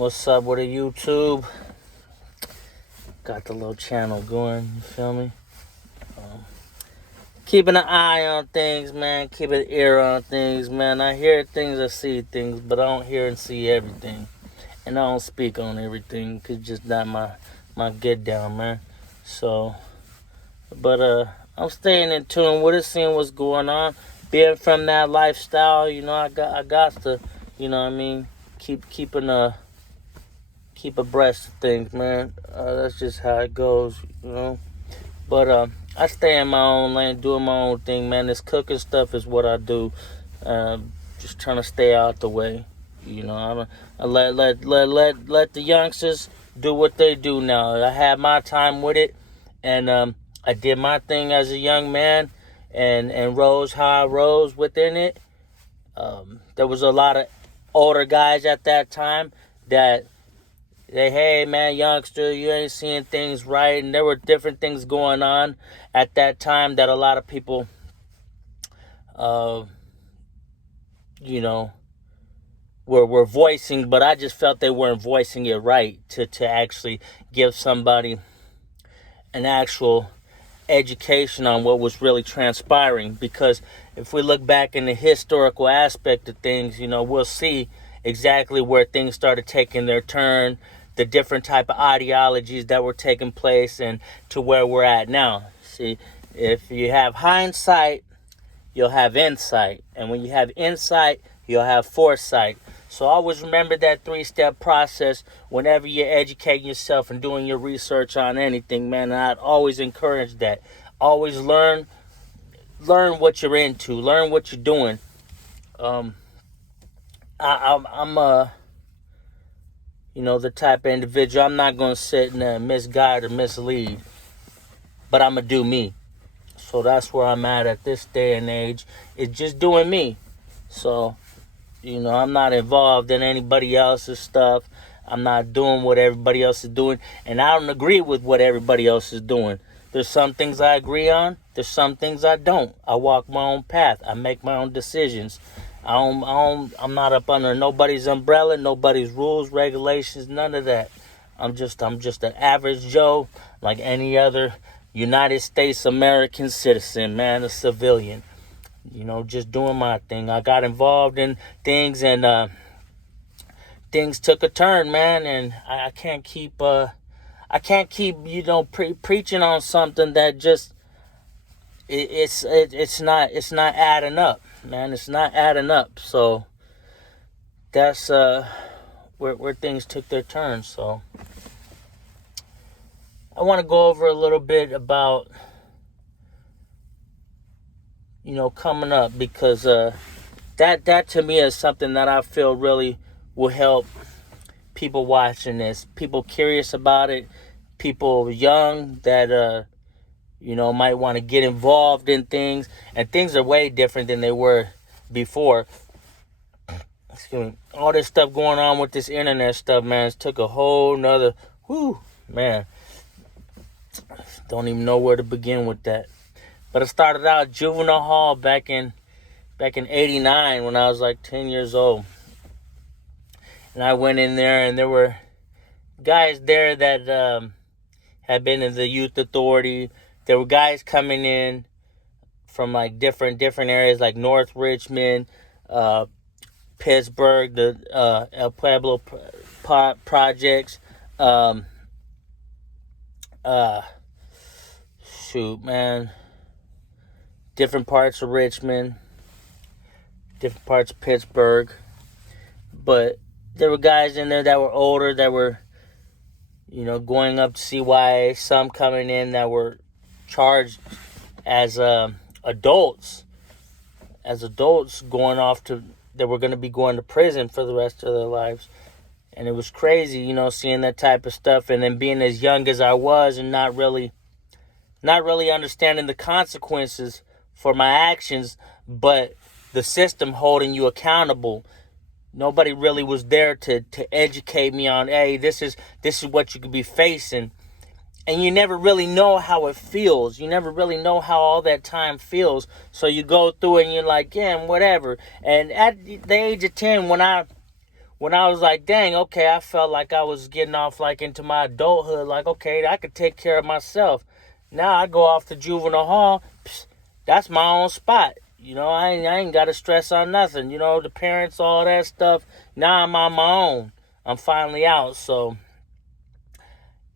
What's up with the YouTube? Got the little channel going, you feel me? Keeping an eye on things, man. Keeping an ear on things, man. I hear things, I see things, but I don't hear and see everything. And I don't speak on everything, cause it's just not my get down, man. So, but I'm staying in tune with it, seeing what's going on. Being from that lifestyle, I got to, what I mean, keep abreast of things, man. That's just how it goes, But I stay in my own lane, doing my own thing, man. This cooking stuff is what I do. Just trying to stay out the way. I let the youngsters do what they do now. I had my time with it, and I did my thing as a young man, and rose how I rose within it. There was a lot of older guys at that time that hey man, youngster, you ain't seeing things right, and there were different things going on at that time that a lot of people, were voicing, but I just felt they weren't voicing it right to actually give somebody an actual education on what was really transpiring. Because if we look back in the historical aspect of things, we'll see exactly where things started taking their turn, the different type of ideologies that were taking place, and to where we're at now. See, if you have hindsight, you'll have insight. And when you have insight, you'll have foresight. So always remember that 3-step process whenever you're educating yourself and doing your research on anything, man. And I'd always encourage that. Always learn what you're into. Learn what you're doing. I'm the type of individual, I'm not going to sit and misguide or mislead, but I'm going to do me. So that's where I'm at this day and age. It's just doing me. So, I'm not involved in anybody else's stuff. I'm not doing what everybody else is doing, and I don't agree with what everybody else is doing. There's some things I agree on. There's some things I don't. I walk my own path. I make my own decisions. I'm not up under nobody's umbrella, nobody's rules, regulations, none of that. I'm just an average Joe, like any other United States American citizen, man, a civilian. Just doing my thing. I got involved in things, and things took a turn, man. And I can't keep preaching on something that just it's not adding up, man. It's not adding up. So that's where things took their turn. So I want to go over a little bit about coming up, because that to me is something that I feel really will help people watching this, people curious about it, people young that might want to get involved in things, and things are way different than they were before. Excuse me. All this stuff going on with this internet stuff, man, it took a whole nother man. Don't even know where to begin with that. But I started out Juvenile Hall back in '89 when I was like 10 years old. And I went in there, and there were guys there that had been in the youth authority. There were guys coming in from like different areas, like North Richmond, Pittsburgh, the El Pueblo projects. Different parts of Richmond, different parts of Pittsburgh. But there were guys in there that were older, that were, going up to CYA. Some coming in that were charged as adults. As adults going off that were going to be going to prison for the rest of their lives. And it was crazy, seeing that type of stuff. And then being as young as I was and not really understanding the consequences for my actions, but the system holding you accountable. Nobody really was there to educate me on, hey, this is what you could be facing. And you never really know how it feels. You never really know how all that time feels. So you go through it and you're like, yeah, whatever. And at the age of 10, when I when I was like, dang, okay, I felt like I was getting off like into my adulthood, like, okay, I could take care of myself. Now I go off to juvenile hall, that's my own spot. I ain't got to stress on nothing. The parents, all that stuff. Now I'm on my own. I'm finally out. So,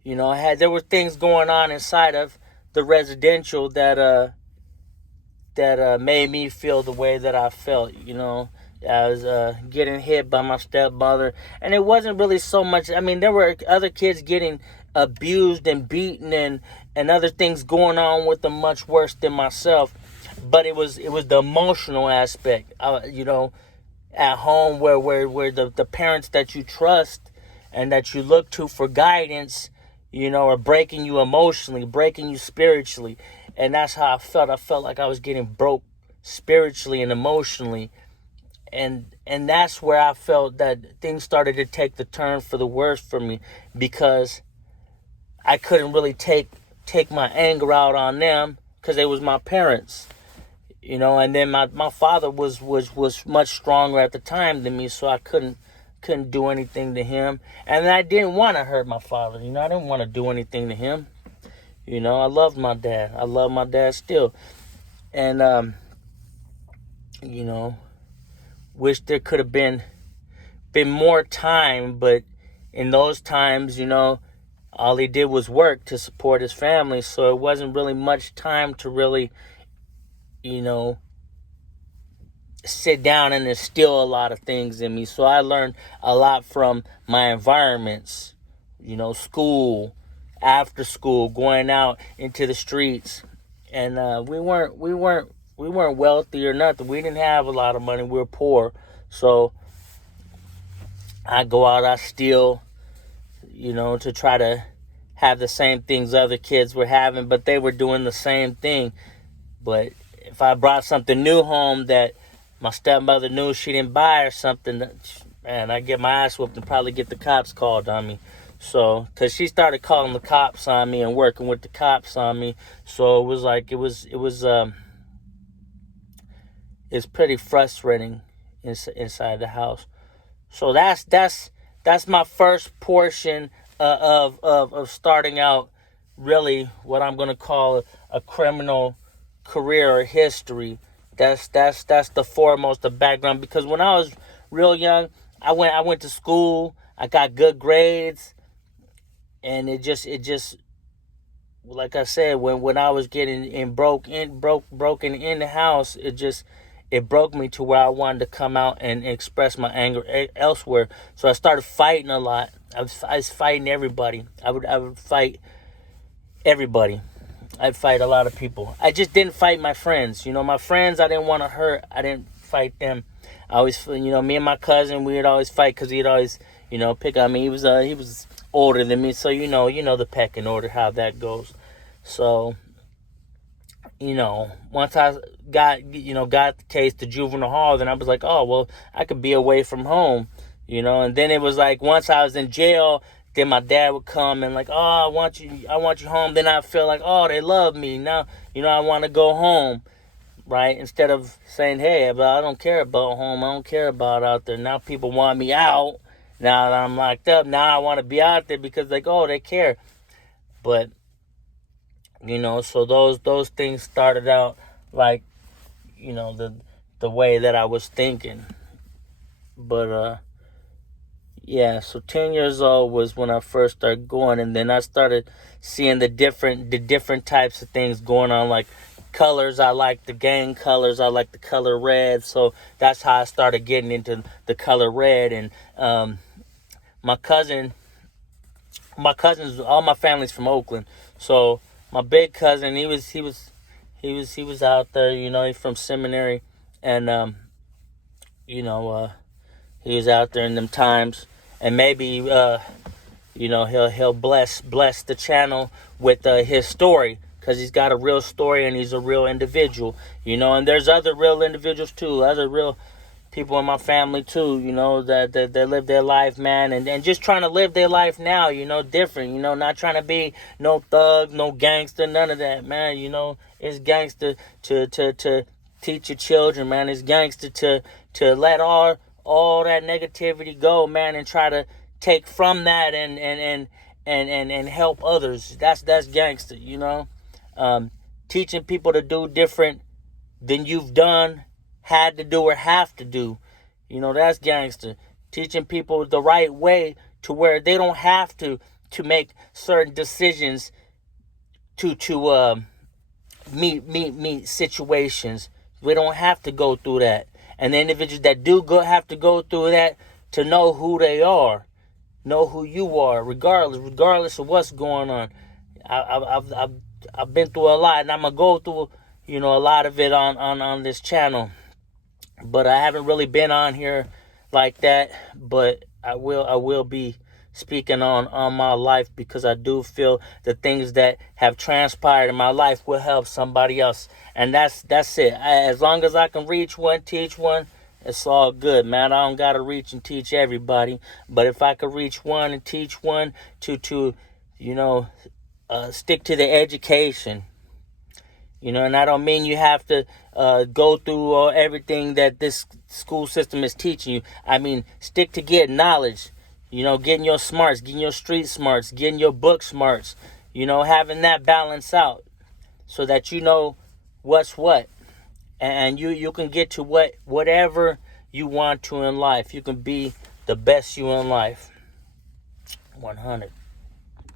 there were things going on inside of the residential that made me feel the way that I felt. I was getting hit by my stepmother, and it wasn't really so much. I mean, there were other kids getting abused and beaten and other things going on with them much worse than myself. But it was the emotional aspect, at home where the parents that you trust and that you look to for guidance, are breaking you emotionally, breaking you spiritually. And that's how I felt. I felt like I was getting broke spiritually and emotionally. And that's where I felt that things started to take the turn for the worse for me, because I couldn't really take my anger out on them because they was my parents. And then my father was much stronger at the time than me, so I couldn't do anything to him. And I didn't want to hurt my father. I didn't want to do anything to him. I loved my dad. I love my dad still. And, wish there could have been more time, but in those times, all he did was work to support his family, so it wasn't really much time to really, sit down and instill a lot of things in me. So I learned a lot from my environments, school, after school, going out into the streets. And we weren't wealthy or nothing. We didn't have a lot of money. We were poor. So I go out, I steal, to try to have the same things other kids were having, but they were doing the same thing. But if I brought something new home that my stepmother knew she didn't buy or something, man, I'd get my ass whooped and probably get the cops called on me. So, because she started calling the cops on me and working with the cops on me. So it was like, it's pretty frustrating inside the house. So that's my first portion of starting out really what I'm going to call a criminal career or history. That's the foremost, the background, because when I was real young, I went to school, I got good grades, and it just like I said, when I was getting broken in the house, it broke me to where I wanted to come out and express my anger elsewhere. So I started fighting a lot. I was fighting everybody. I would fight everybody. I'd fight a lot of people. I just didn't fight my friends. My friends I didn't want to hurt. I didn't fight them. I always, me and my cousin, we would always fight because he'd always, pick on me. He was older than me, so you know the pecking order, how that goes. So, once I got the case to juvenile hall, then I was like, oh, well, I could be away from home, and then it was like, once I was in jail, then my dad would come and like, oh, I want you home. Then I feel like, oh, they love me. Now, I want to go home, right? Instead of saying, hey, but I don't care about home. I don't care about out there. Now people want me out. Now that I'm locked up, now I want to be out there because like, oh, they care. But, so those things started out like, the way that I was thinking. But, yeah, so 10 years old was when I first started going, and then I started seeing the different types of things going on, like colors. I like the gang colors. I like the color red. So that's how I started getting into the color red. And my cousins, all my family's from Oakland. So my big cousin, he was out there. He's from seminary, and he was out there in them times. And maybe, he'll bless the channel with his story, because he's got a real story and he's a real individual, and there's other real individuals too, other real people in my family too, that live their life, man, and just trying to live their life now, different, not trying to be no thug, no gangster, none of that, man, it's gangster to teach your children, man, it's gangster to let all all that negativity go, man, and try to take from that and help others. That's gangster, you know. Teaching people to do different than you've done, had to do, or have to do. You know, that's gangster. Teaching people the right way to where they don't have to make certain decisions to meet situations. We don't have to go through that. And the individuals that do have to go through that, to know who they are, know who you are, regardless of what's going on. I've been through a lot, and I'm gonna go through, you know, a lot of it on this channel. But I haven't really been on here like that. But I will be speaking on my life, because I do feel the things that have transpired in my life will help somebody else. And that's it. As long as I can reach one, teach one, it's all good, man. I don't gotta reach and teach everybody, but if I could reach one and teach one to you know, stick to the education. You know, and I don't mean you have to go through everything that this school system is teaching you. I mean, stick to getting knowledge. You know, getting your smarts, getting your street smarts, getting your book smarts. You know, having that balance out, so that you know what's what, and you can get to whatever you want to in life. You can be the best you in life. 100.